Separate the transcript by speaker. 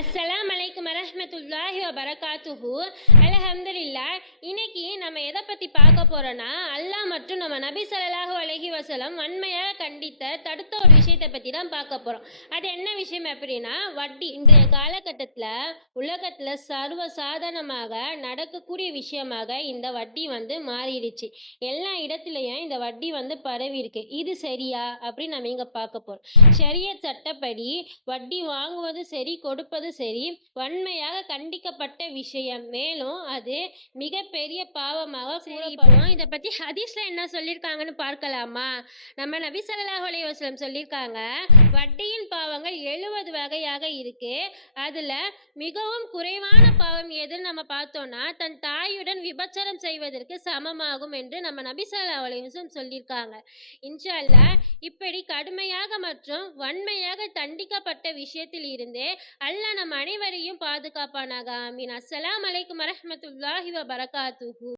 Speaker 1: அஸ்ஸலாம் அலைக்கும் வரஹ்மத்துல்லாஹி வரகாத்துஹு அலஹம்துல்லா இன்னைக்கு நம்ம எதை பற்றி பார்க்க போகிறோன்னா அல்லாஹ் மற்றும் நம்ம நபி ஸல்லல்லாஹு அலஹி வசலம் வன்மையாக கண்டித்த தடுத்த ஒரு விஷயத்தை பற்றி தான் பார்க்க போகிறோம் அது என்ன விஷயம் அப்படின்னா வட்டி இன்றைய காலகட்டத்தில் உலகத்தில் சர்வ சாதாரணமாக நடக்கக்கூடிய விஷயமாக இந்த வட்டி வந்து மாறிடுச்சு. எல்லா இடத்துலையும் இந்த வட்டி வந்து பரவி இருக்கு. இது சரியா அப்படின்னு நம்ம இங்கே பார்க்க போகிறோம் சரிய சட்டப்படி வட்டி வாங்குவது சரி கொடுப்பது சரி வன்மையாக கண்டிக்கப்பட்ட விஷயம். மேலும் அது மிகப்பெரிய பாவமாக கூறப்படும். இதை பற்றி ஹதீஸ்ல என்ன சொல்லியிருக்காங்கன்னு பார்க்கலாமா? நம்ம நபி அலைஹி வஸல்லம் சொல்லியிருக்காங்க வட்டியின் பாவங்கள் எழுபது வகையாக இருக்கு. அதுல மிகவும் குறைவான பாவம் எதுன்னு நம்ம பார்த்தோம்னா தன் தாயுடன் விபச்சாரம் செய்வதற்கு சமமாகும் என்று நம்ம நபி ஸல்லல்லாஹு சொல்லியிருக்காங்க. இன்ஷா இப்படி கடுமையாக மற்றும் வன்மையாக தண்டிக்கப்பட்ட விஷயத்தில் இருந்தே அல்லாஹ் நம் அனைவரையும் பாதுகாப்பானாக. ஆமீன். அஸ்ஸலாமு அலைக்கும் வரஹ்மத்துல்லாஹி வபரகாத்துஹு.